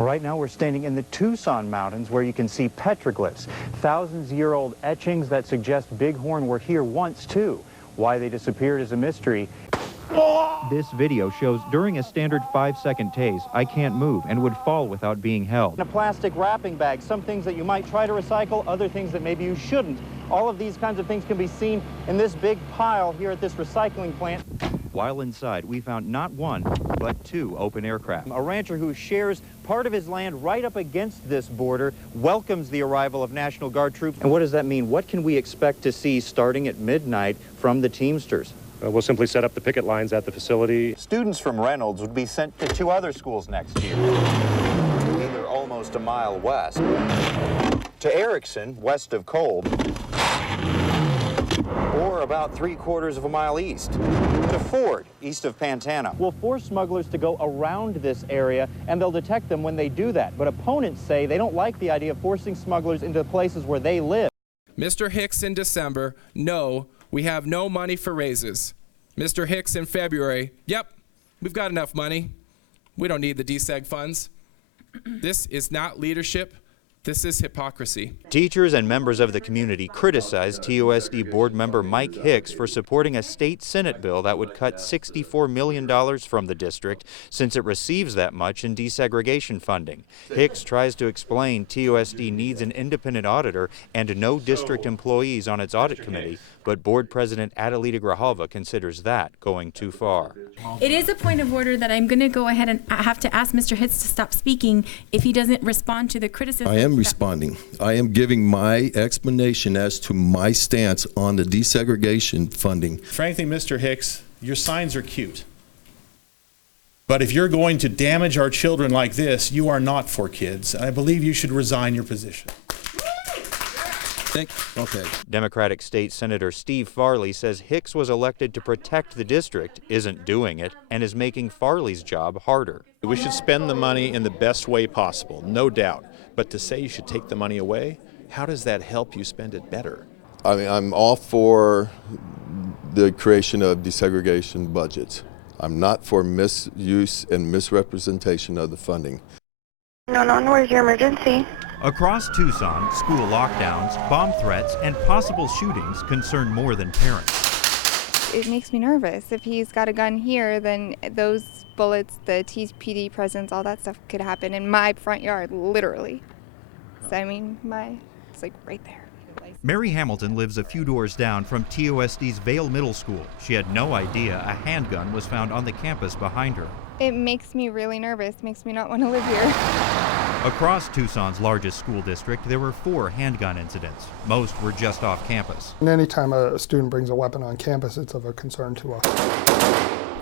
Right now we're standing in the Tucson mountains where you can see petroglyphs, thousands-year-old etchings that suggest bighorn were here once too. Why they disappeared is a mystery. This video shows during a standard 5-second tase, I can't move and would fall without being held. In a plastic wrapping bag, some things that you might try to recycle, other things that maybe you shouldn't. All of these kinds of things can be seen in this big pile here at this recycling plant. While inside, we found not one, but 2 open aircraft. A rancher who shares part of his land right up against this border welcomes the arrival of National Guard troops. And what does that mean? What can we expect to see starting at midnight from the Teamsters? We'll simply set up the picket lines at the facility. Students from Reynolds would be sent to 2 other schools next year. Either almost a mile west, to Erickson, west of Kolb, or about 3/4 of a mile east, to Ford, east of Pantana. We'll force smugglers to go around this area, and they'll detect them when they do that. But opponents say they don't like the idea of forcing smugglers into places where they live. Mr. Hicks in December, no, we have no money for raises. Mr. Hicks in February, yep, we've got enough money. We don't need the DSEG funds. This is not leadership. This is hypocrisy. Teachers and members of the community criticized TUSD board member Mike Hicks for supporting a state Senate bill that would cut $64 million from the district since it receives that much in desegregation funding. Hicks tries to explain TUSD needs an independent auditor and no district employees on its audit committee, but board president Adelita Grijalva considers that going too far. It is a point of order that I'm going to go ahead and have to ask Mr. Hicks to stop speaking if he doesn't respond to the criticism. I am responding. I am giving my explanation as to my stance on the desegregation funding. Frankly, Mr. Hicks, your signs are cute. But if you're going to damage our children like this, you are not for kids. I believe you should resign your position. Okay. Democratic State Senator Steve Farley says Hicks was elected to protect the district, isn't doing it, and is making Farley's job harder. We should spend the money in the best way possible, no doubt. But to say you should take the money away, how does that help you spend it better? I mean, I'm all for the creation of desegregation budgets. I'm not for misuse and misrepresentation of the funding. 911, where's your emergency? Across Tucson, school lockdowns, bomb threats, and possible shootings concern more than parents. It makes me nervous. If he's got a gun here, then those bullets, the TPD presence, all that stuff could happen in my front yard, literally. So, I mean, it's like right there. Mary Hamilton lives a few doors down from TUSD's Vale Middle School. She had no idea a handgun was found on the campus behind her. It makes me really nervous, makes me not want to live here. Across Tucson's largest school district, there were 4 handgun incidents. Most were just off campus. And anytime a student brings a weapon on campus, it's of a concern to us.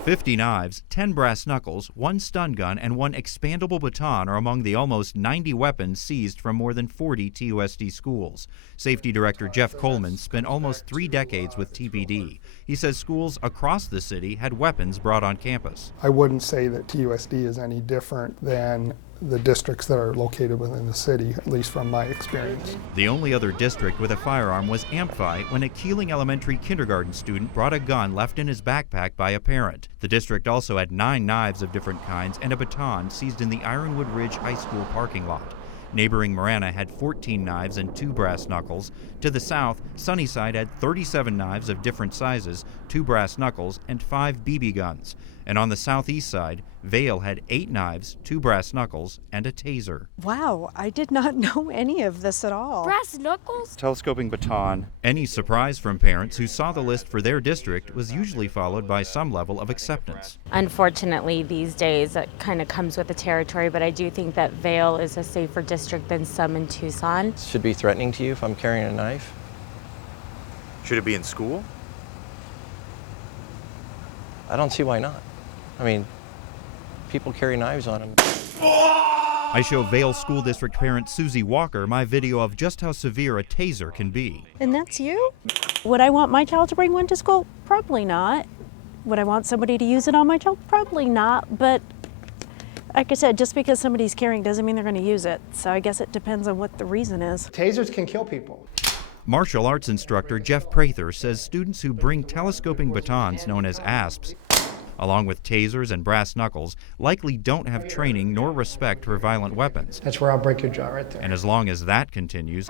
50 knives, 10 brass knuckles, 1 stun gun, and 1 expandable baton are among the almost 90 weapons seized from more than 40 TUSD schools. Safety Director Jeff Coleman spent almost 3 decades with TPD. He says schools across the city had weapons brought on campus. I wouldn't say that TUSD is any different than the districts that are located within the city, at least from my experience. The only other district with a firearm was Amphi when a Keeling Elementary kindergarten student brought a gun left in his backpack by a parent. The district also had 9 knives of different kinds and a baton seized in the Ironwood Ridge High School parking lot. Neighboring Marana had 14 knives and 2 brass knuckles. To the south, Sunnyside had 37 knives of different sizes, 2 brass knuckles, and 5 BB guns. And on the southeast side, Vale had 8 knives, 2 brass knuckles, and a taser. Wow, I did not know any of this at all. Brass knuckles? Telescoping baton. Any surprise from parents who saw the list for their district was usually followed by some level of acceptance. Unfortunately, these days, it kind of comes with the territory, but I do think that Vale is a safer district than some in Tucson. It should be threatening to you if I'm carrying a knife. Should it be in school? I don't see why not. I mean, people carry knives on them. I show Vale School District parent Susie Walker my video of just how severe a taser can be. And that's you? Would I want my child to bring one to school? Probably not. Would I want somebody to use it on my child? Probably not. But like I said, just because somebody's carrying doesn't mean they're going to use it. So I guess it depends on what the reason is. Tasers can kill people. Martial arts instructor Jeff Prather says students who bring telescoping batons known as ASPs along with tasers and brass knuckles, likely don't have training nor respect for violent weapons. That's where I'll break your jaw right there. And as long as that continues,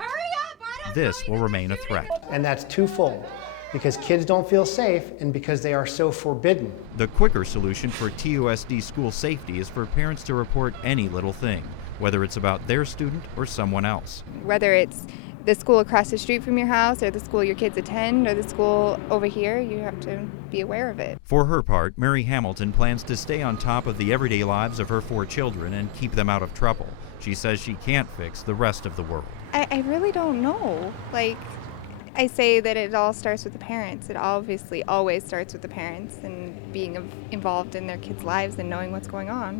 this will remain a threat. And that's twofold, because kids don't feel safe and because they are so forbidden. The quicker solution for TUSD school safety is for parents to report any little thing, whether it's about their student or someone else. Whether it's the school across the street from your house or the school your kids attend or the school over here, you have to be aware of it. For her part, Mary Hamilton plans to stay on top of the everyday lives of her 4 children and keep them out of trouble. She says she can't fix the rest of the world. I really don't know. Like, I say that it all starts with the parents. It obviously always starts with the parents and being involved in their kids' lives and knowing what's going on.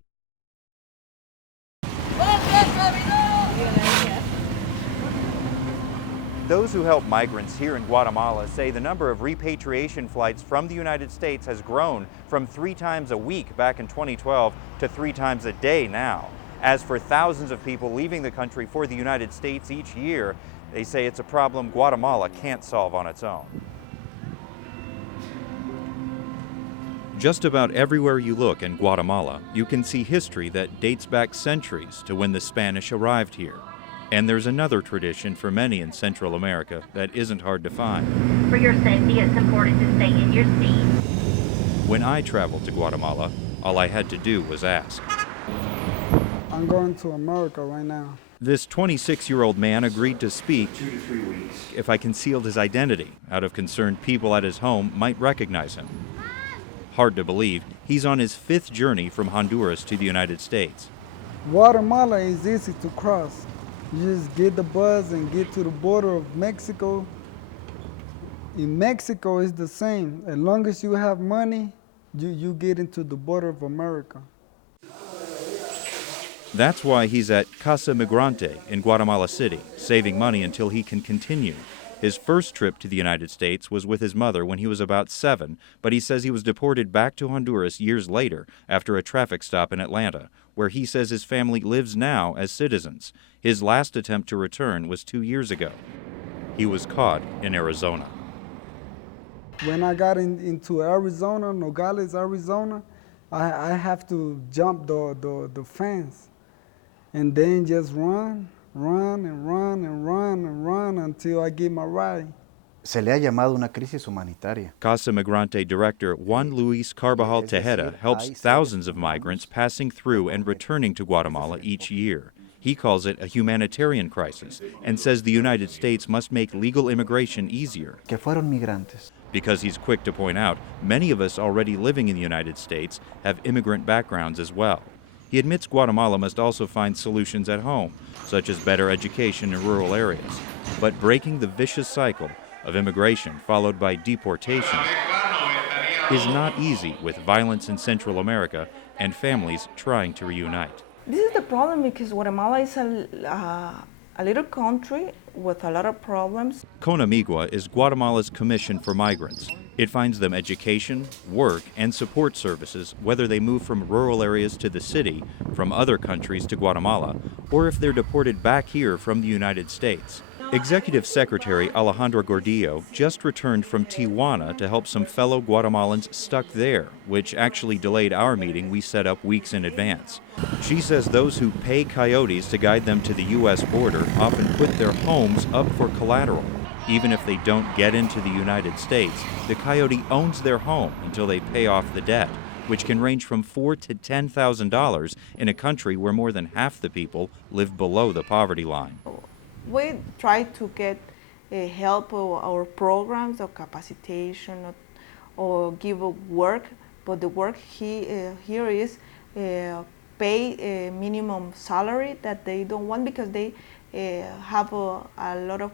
Those who help migrants here in Guatemala say the number of repatriation flights from the United States has grown from 3 times a week back in 2012 to 3 times a day now. As for thousands of people leaving the country for the United States each year, they say it's a problem Guatemala can't solve on its own. Just about everywhere you look in Guatemala, you can see history that dates back centuries to when the Spanish arrived here. And there's another tradition for many in Central America that isn't hard to find. For your safety, it's important to stay in your seat. When I traveled to Guatemala, all I had to do was ask. I'm going to America right now. This 26-year-old man agreed to speak 2 to 3 weeks if I concealed his identity, out of concern people at his home might recognize him. Hard to believe, he's on his 5th journey from Honduras to the United States. Guatemala is easy to cross. You just get the bus and get to the border of Mexico. In Mexico, it's the same. As long as you have money, you get into the border of America. That's why he's at Casa Migrante in Guatemala City, saving money until he can continue. His first trip to the United States was with his mother when he was about 7, but he says he was deported back to Honduras years later after a traffic stop in Atlanta, where he says his family lives now as citizens. His last attempt to return was 2 years ago. He was caught in Arizona. When I got into Arizona, Nogales, Arizona, I have to jump the fence and then just run until I get my ride. Se le ha llamado una crisis humanitaria. Casa Migrante director Juan Luis Carbajal Tejeda helps thousands of migrants passing through and returning to Guatemala each year. He calls it a humanitarian crisis and says the United States must make legal immigration easier. Que fueron migrantes. Because he's quick to point out, many of us already living in the United States have immigrant backgrounds as well. He admits Guatemala must also find solutions at home, such as better education in rural areas. But breaking the vicious cycle of immigration followed by deportation is not easy with violence in Central America and families trying to reunite. This is the problem because Guatemala is a little country with a lot of problems. CONAMIGUA is Guatemala's Commission for Migrants. It finds them education, work, and support services whether they move from rural areas to the city, from other countries to Guatemala, or if they're deported back here from the United States. Executive Secretary Alejandra Gordillo just returned from Tijuana to help some fellow Guatemalans stuck there, which actually delayed our meeting we set up weeks in advance. She says those who pay coyotes to guide them to the U.S. border often put their homes up for collateral. Even if they don't get into the United States, the coyote owns their home until they pay off the debt, which can range from $4,000 to $10,000 in a country where more than half the people live below the poverty line. We try to get help our programs of capacitation or give work, but the work here is pay a minimum salary that they don't want because they have a lot of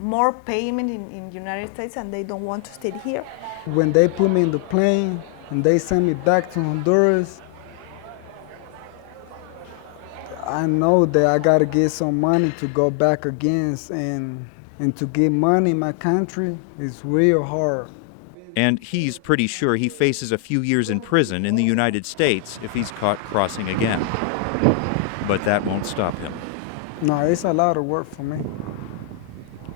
more payment in the United States and they don't want to stay here. When they put me in the plane and they send me back to Honduras, I know that I gotta get some money to go back again, and to get money in my country is real hard. And he's pretty sure he faces a few years in prison in the United States if he's caught crossing again. But that won't stop him. No, it's a lot of work for me.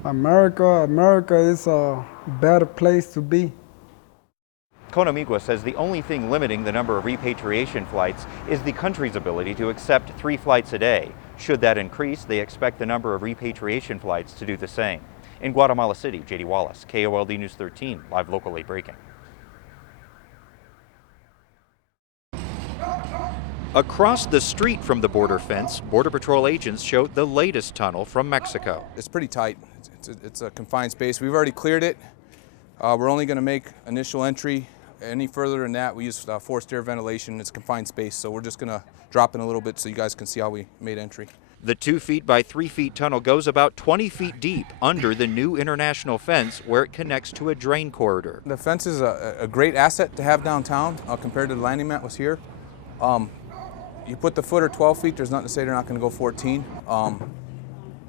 America is a better place to be. Conamigua says the only thing limiting the number of repatriation flights is the country's ability to accept 3 flights a day. Should that increase, they expect the number of repatriation flights to do the same. In Guatemala City, J.D. Wallace, KOLD News 13, live locally breaking. Across the street from the border fence, Border Patrol agents showed the latest tunnel from Mexico. It's pretty tight. It's a confined space. We've already cleared it. We're only going to make initial entry. Any further than that, we use forced air ventilation. It's a confined space, so we're just going to drop in a little bit so you guys can see how we made entry. The 2 feet by 3 feet tunnel goes about 20 feet deep under the new international fence where it connects to a drain corridor. The fence is a great asset to have downtown compared to the landing mat was here. You put the footer 12 feet, there's nothing to say they're not going to go 14.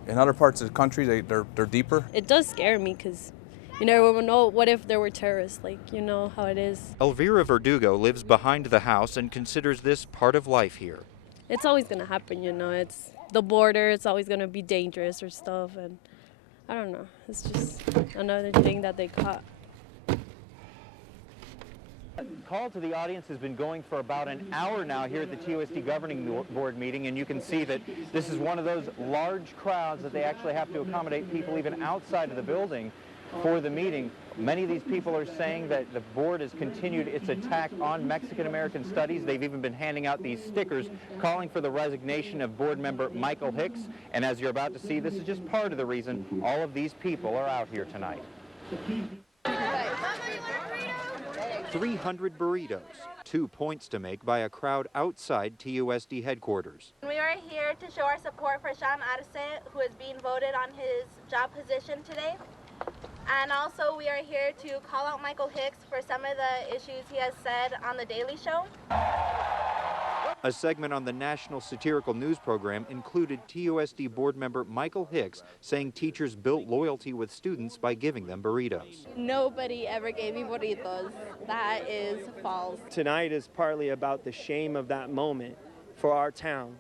In other parts of the country, they're deeper. It does scare me because you never know what if there were terrorists, like you know how it is. Elvira Verdugo lives behind the house and considers this part of life here. It's always going to happen, you know. It's the border, it's always going to be dangerous or stuff, and I don't know. It's just another thing that they caught. Call to the audience has been going for about an hour now here at the TUSD Governing Board meeting, and you can see that this is one of those large crowds that they actually have to accommodate people even outside of the building for the meeting. Many of these people are saying that the board has continued its attack on Mexican-American studies. They've even been handing out these stickers calling for the resignation of board member Michael Hicks. And as you're about to see, this is just part of the reason all of these people are out here tonight. 300 burritos, 2 points to make by a crowd outside TUSD headquarters. We are here to show our support for Sean Arce, who is being voted on his job position today. And also we are here to call out Michael Hicks for some of the issues he has said on The Daily Show. A segment on the national satirical news program included TUSD board member Michael Hicks saying teachers built loyalty with students by giving them burritos. Nobody ever gave me burritos. That is false. Tonight is partly about the shame of that moment for our town,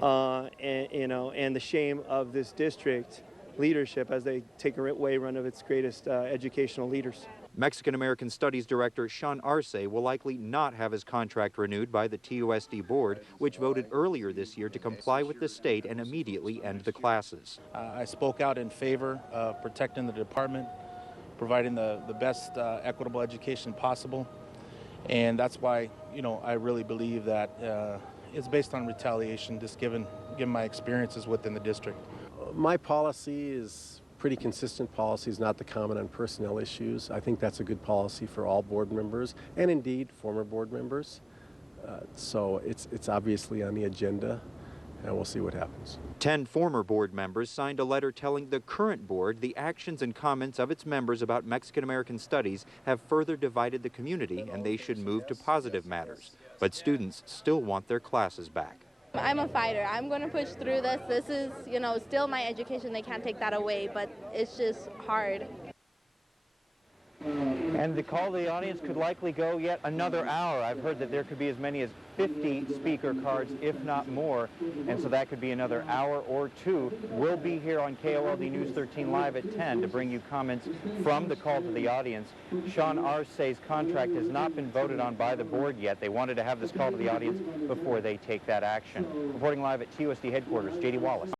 and the shame of this district leadership as they take away one of its greatest educational leaders. Mexican-American Studies Director Sean Arce will likely not have his contract renewed by the TUSD board, which voted earlier this year to comply with the state and immediately end the classes. I spoke out in favor of protecting the department, providing the best equitable education possible, and that's why, I really believe that it's based on retaliation, just given my experiences within the district. My policy is pretty consistent policies, not to comment on personnel issues. I think that's a good policy for all board members and indeed former board members. So it's obviously on the agenda, and we'll see what happens. 10 former board members signed a letter telling the current board the actions and comments of its members about Mexican-American studies have further divided the community and they should move to positive matters. But students still want their classes back. I'm a fighter. I'm going to push through this. This is, still my education. They can't take that away, but it's just hard. And the call to the audience could likely go yet another hour. I've heard that there could be as many as 50 speaker cards, if not more, and so that could be another hour or two. We'll be here on KOLD News 13 Live at 10 to bring you comments from the call to the audience. Sean Arce's contract has not been voted on by the board yet. They wanted to have this call to the audience before they take that action. Reporting live at TUSD headquarters, J.D. Wallace.